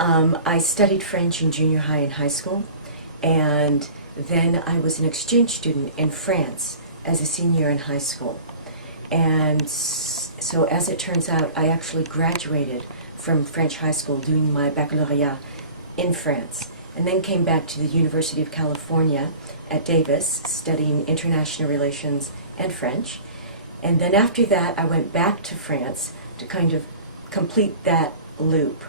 I studied French in junior high and high school, and then I was an exchange student in France as a senior in high school. And so as it turns out, I actually graduated from French high school doing my baccalaureate in France, and then came back to the University of California at Davis studying international relations and French. And then after that, I went back to France to kind of complete that loop.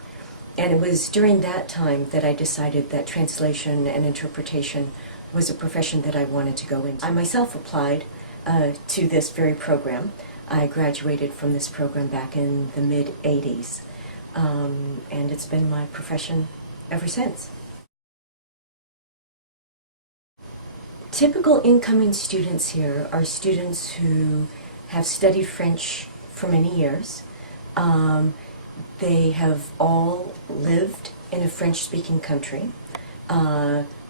And it was during that time that I decided that translation and interpretation was a profession that I wanted to go into. I myself applied to this very program. I graduated from this program back in the mid-'80s, and it's been my profession ever since. Typical incoming students here are students who have studied French for many years. They have all lived in a French-speaking country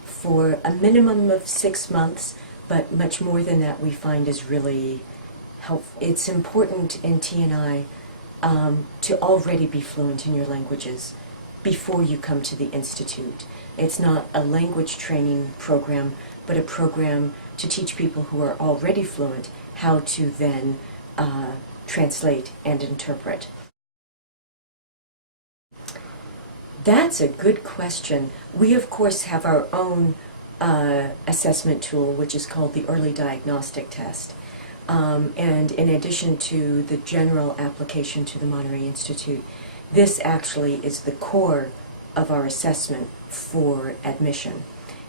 for a minimum of 6 months, but much more than that we find is really helpful. It's important in T&I to already be fluent in your languages before you come to the Institute. It's not a language training program, but a program to teach people who are already fluent how to then translate and interpret. That's a good question. We, of course, have our own assessment tool, which is called the Early Diagnostic Test. And in addition to the general application to the Monterey Institute, this actually is the core of our assessment for admission.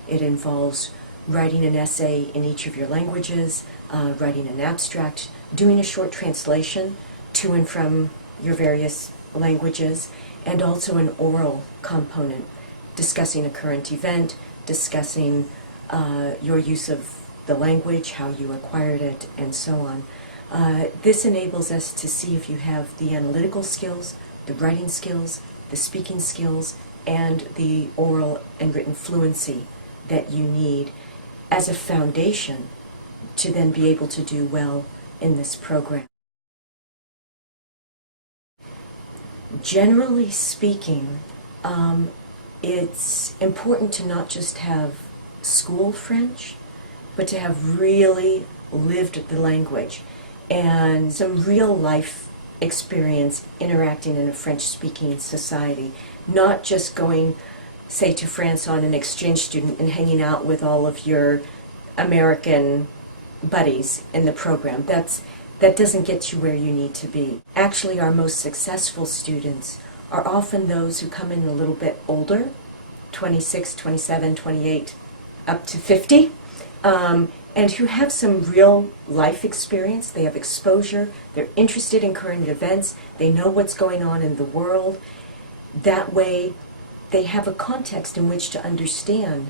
It involves writing an essay in each of your languages, writing an abstract, doing a short translation to and from your various languages, and also an oral component, discussing a current event, discussing your use of the language, how you acquired it, and so on. This enables us to see if you have the analytical skills, the writing skills, the speaking skills, and the oral and written fluency that you need as a foundation to then be able to do well in this program. Generally speaking, it's important to not just have school French, but to have really lived the language and some real life experience interacting in a French-speaking society, not just going, say, to France on an exchange student and hanging out with all of your American buddies in the program. That doesn't get you where you need to be. Actually, our most successful students are often those who come in a little bit older, 26, 27, 28, up to 50, and who have some real life experience. They have exposure, they're interested in current events, they know what's going on in the world. That way, they have a context in which to understand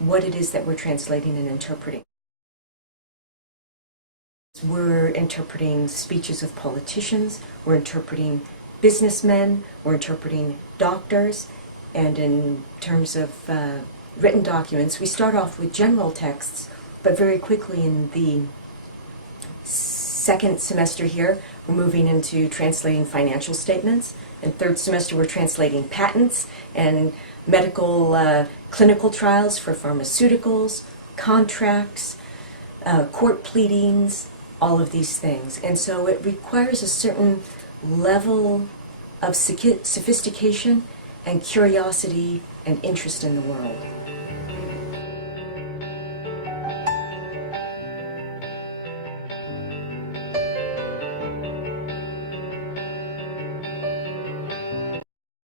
what it is that we're translating and interpreting. We're interpreting speeches of politicians, we're interpreting businessmen, we're interpreting doctors, and in terms of written documents, we start off with general texts, but very quickly in the second semester here, we're moving into translating financial statements, and third semester we're translating patents and medical clinical trials for pharmaceuticals, contracts, court pleadings, all of these things. And so it requires a certain level of sophistication and curiosity and interest in the world.